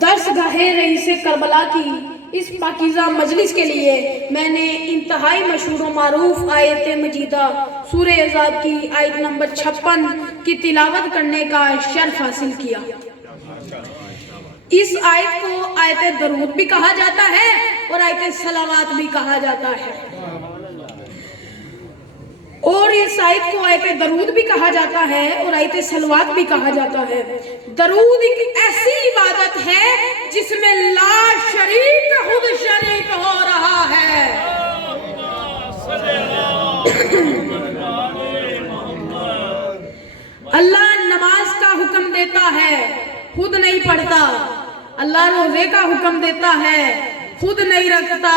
درس گاہ رئیس کربلا کی اس پاکیزہ مجلس کے لیے میں نے انتہائی مشہور و معروف آیت مجیدہ سورہ احزاب کی آیت نمبر 56 کی تلاوت کرنے کا شرف حاصل کیا۔ اس آیت کو آیت درود بھی کہا جاتا ہے اور آیت صلوات بھی کہا جاتا ہے، اور اس آیت کو آیت درود بھی کہا جاتا ہے اور آیت صلوات بھی کہا جاتا ہے۔ درود ایک ایسی عبادت ہے جس میں لا شریک خود شریک ہو رہا ہے۔ اللہ نماز کا حکم دیتا ہے، خود نہیں پڑھتا۔ اللہ روزے کا حکم دیتا ہے، خود نہیں رکھتا۔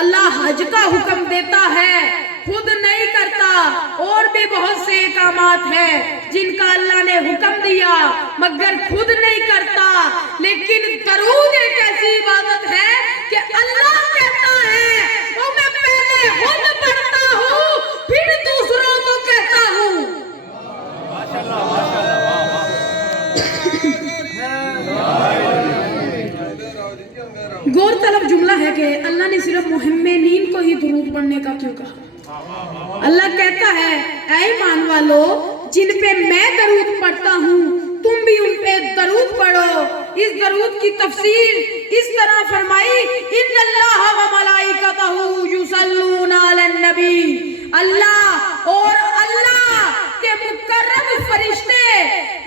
اللہ حج کا حکم دیتا ہے، خود نہیں کرتا۔ اور بھی بہت سے احکامات ہیں جن کا اللہ نے حکم دیا مگر خود نہیں کرتا۔ لیکن درود ایک ایسی عبادت ہے کہ اللہ کہتا ہے وہ میں پہلے خود پڑھتا ہوں پھر دوسروں کو کہتا ہوں۔ غور طلب جملہ ہے کہ اللہ نے صرف مؤمنین کو ہی درود پڑھنے کا کیوں کہا؟ اللہ کہتا ہے اے ایمان والو جن پہ میں درود پڑھتا ہوں تم بھی ان پہ درود پڑھو۔ اس درود کی تفسیر اس طرح فرمائی ان اللہ و ملائکتہ یصلون علی النبی، اللہ اور اللہ کے مقرب فرشتے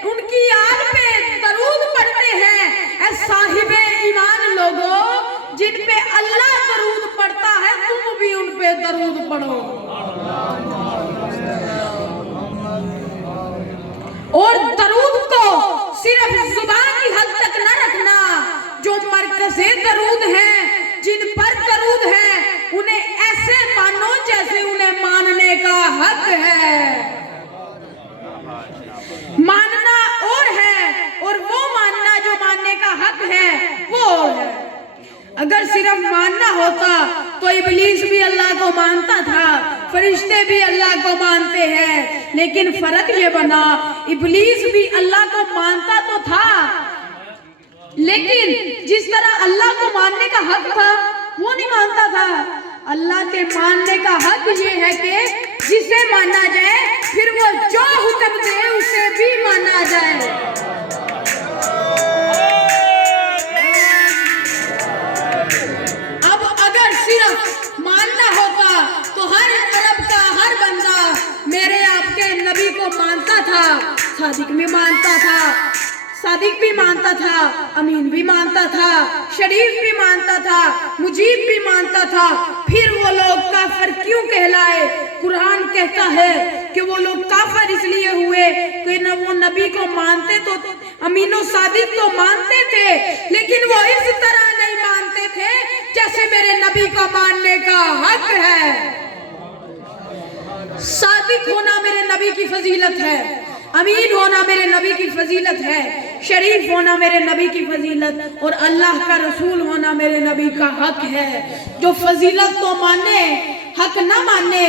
ان کی آل پہ درود پڑھتے ہیں۔ اے صاحب ایمان لوگو جن پہ اللہ درود پڑھتا ہے تم بھی ان پہ درود پڑھو۔ اور درود کو صرف زبان کی حد تک نہ رکھنا، جو مرکزی درود ہیں جن پر درود ہے انہیں ایسے مانو جیسے انہیں ماننے کا حق ہے۔ ماننا اور ہے اور وہ ماننا جو ماننے کا حق ہے وہ اور ہے۔ اگر صرف ماننا ہوتا تو ابلیس بھی اللہ کو مانتا تھا، فرشتے بھی اللہ کو مانتے ہیں، لیکن فرق یہ بنا ابلیس بھی اللہ کو مانتا تو تھا لیکن جس طرح اللہ کو ماننے کا حق تھا وہ نہیں مانتا تھا۔ اللہ کے ماننے کا حق یہ ہے کہ جسے مانا جائے پھر وہ جو حکم دے اسے بھی مانا جائے۔ اب اگر صرف ماننا ہوتا تو ہر عرب کا ہر بندہ میرے آپ کے نبی کو مانتا تھا، صادق بھی مانتا تھا، صادق بھی مانتا تھا، امین بھی مانتا تھا، شریف بھی مانتا تھا، مجیب بھی مانتا تھا، پھر وہ لوگ کافر کیوں کہلائے؟ قرآن کہتا ہے کہ وہ لوگ کافر اس لیے ہوئے کہ وہ نبی کو مانتے تو امین و صادق تو مانتے تھے لیکن وہ اس طرح نہیں مانتے تھے جیسے میرے نبی کو ماننے کا حق ہے۔ صادق ہونا میرے نبی کی فضیلت ہے، امین ہونا میرے نبی کی فضیلت ہے، شریف ہونا میرے نبی کی فضیلت اور اللہ کا رسول ہونا میرے نبی کا حق ہے۔ جو فضیلت تو مانے حق نہ مانے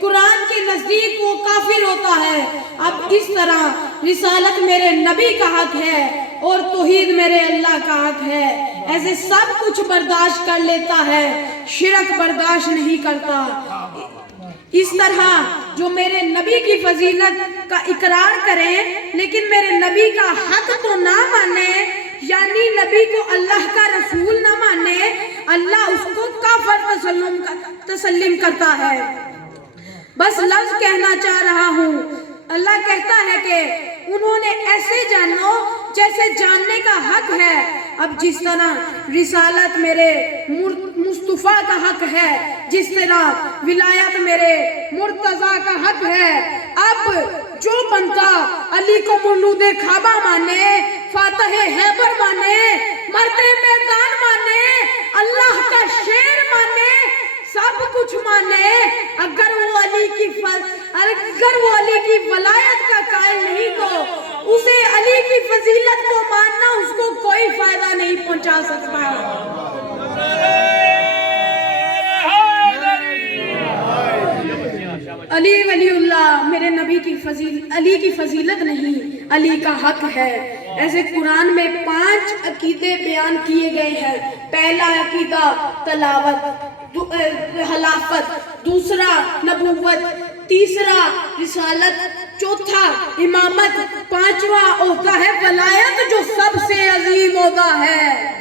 قرآن کے نزدیک وہ کافر ہوتا ہے۔ اب اس طرح رسالت میرے نبی کا حق ہے اور توحید میرے اللہ کا حق ہے، ایسے سب کچھ برداشت کر لیتا ہے، شرک برداشت نہیں کرتا۔ اس طرح جو میرے نبی کی فضیلت کا اقرار کریں لیکن میرے نبی کا حق تو نہ مانے، یعنی نبی کو اللہ کا رسول نہ مانے، اللہ اس کو کافر تسلیم کرتا ہے۔ بس لفظ کہنا چاہ رہا ہوں، اللہ کہتا ہے کہ انہوں نے ایسے جانو جیسے جاننے کا حق ہے۔ اب جس طرح رسالت میرے مصطفیٰ کا حق ہے، جس طرح ولایت میرے مرتضیٰ کا حق ہے، اب جو بنتا علی کو مولود کعبہ مانے، فاتح خیبر مانے، مرد میدان مانے، اللہ کا شیر مانے، سب کچھ مانے، اگر وہ علی کی ولایت کا قائل نہیں تو اسے علی کی فضیلت کو ماننا اس کو کوئی فائدہ نہیں پہنچا سکتا۔ علی ولی اللہ میرے نبی کی علی کی فضیلت نہیں، علی کا حق ہے۔ ایسے قرآن میں 5 عقیدے بیان کیے گئے ہیں۔ پہلا عقیدہ تلاوت، خلافت، دوسرا نبوت، تیسرا رسالت، چوتھا امامت، پانچواں عہدہ ہے ولایت جو سب سے عظیم عہدہ ہے۔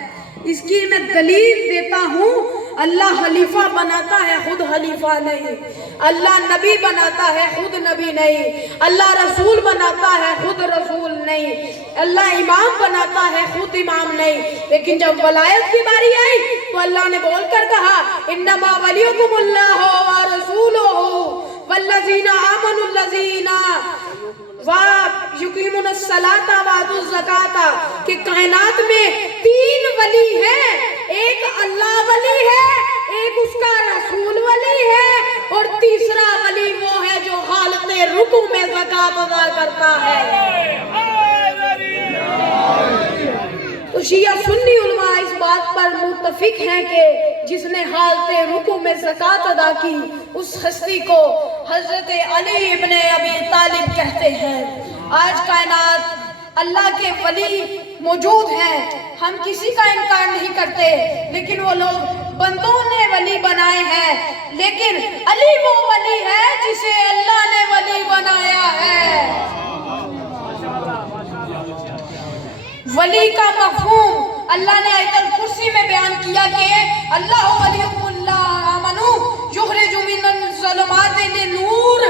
اس کی میں دلیل دیتا ہوں، اللہ خلیفہ بناتا ہے خود خلیفہ نہیں، اللہ نبی بناتا ہے خود نبی نہیں، اللہ رسول بناتا ہے خود رسول نہیں، اللہ امام بناتا ہے خود امام نہیں۔ لیکن جب ولایت کی باری آئی تو اللہ نے بول کر کہا انما ولیکم اللہ ورسولہ والذین آمنوا الذین یقیمون الصلاۃ وآتوا الزکاۃ، کہ کائنات میں 3 ولی ہیں، ایک اللہ ولی ہے، ایک اس کا رسول ولی ہے، اور تیسرا ولی وہ ہے جو حالت رکوع میں زکوٰۃ ادا کرتا ہے۔ تو شیعہ سنی علماء اس بات پر متفق ہیں کہ جس نے حالت رکوع میں زکوٰۃ ادا کی اس ہستی کو حضرت علی ابن ابی طالب کہتے ہیں۔ آج کائنات اللہ کے ولی موجود ہیں، ہم کسی کا انکار نہیں کرتے، لیکن وہ لوگ بندوں نے ولی بنائے ہیں، لیکن علی وہ ولی ہے جسے اللہ نے ولی بنایا ہے۔ ولی کا مفہوم اللہ نے آیت الکرسی میں بیان کیا کہ اللہ ولیکم اللہ آمنو یخرج من الظلمات النور،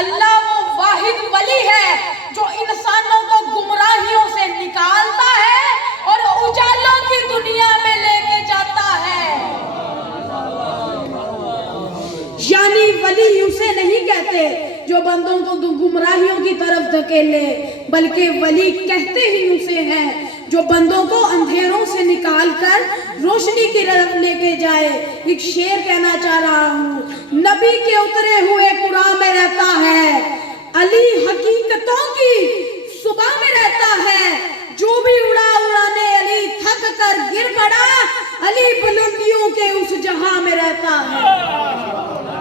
اللہ وہ واحد ولی ہے جو انسانوں کو گمراہیوں سے نکالتا ہے اور اجالوں کی دنیا میں لے کے جاتا ہے۔ یعنی ولی اسے نہیں کہتے جو بندوں کو گمراہیوں کی طرف دھکیلے، بلکہ ولی کہتے ہی اسے ہیں جو بندوں کو اندھیروں سے نکال کر روشنی کی طرف لے کے جائے۔ ایک شعر کہنا چاہ رہا ہوں، نبی کے اترے ہوئے قرآن میں رہتا ہے، علی حقیقتوں کی صبح میں رہتا ہے، جو بھی اڑانے علی تھک کر گر پڑا، علی بلندیوں کے اس جہاں میں رہتا ہے۔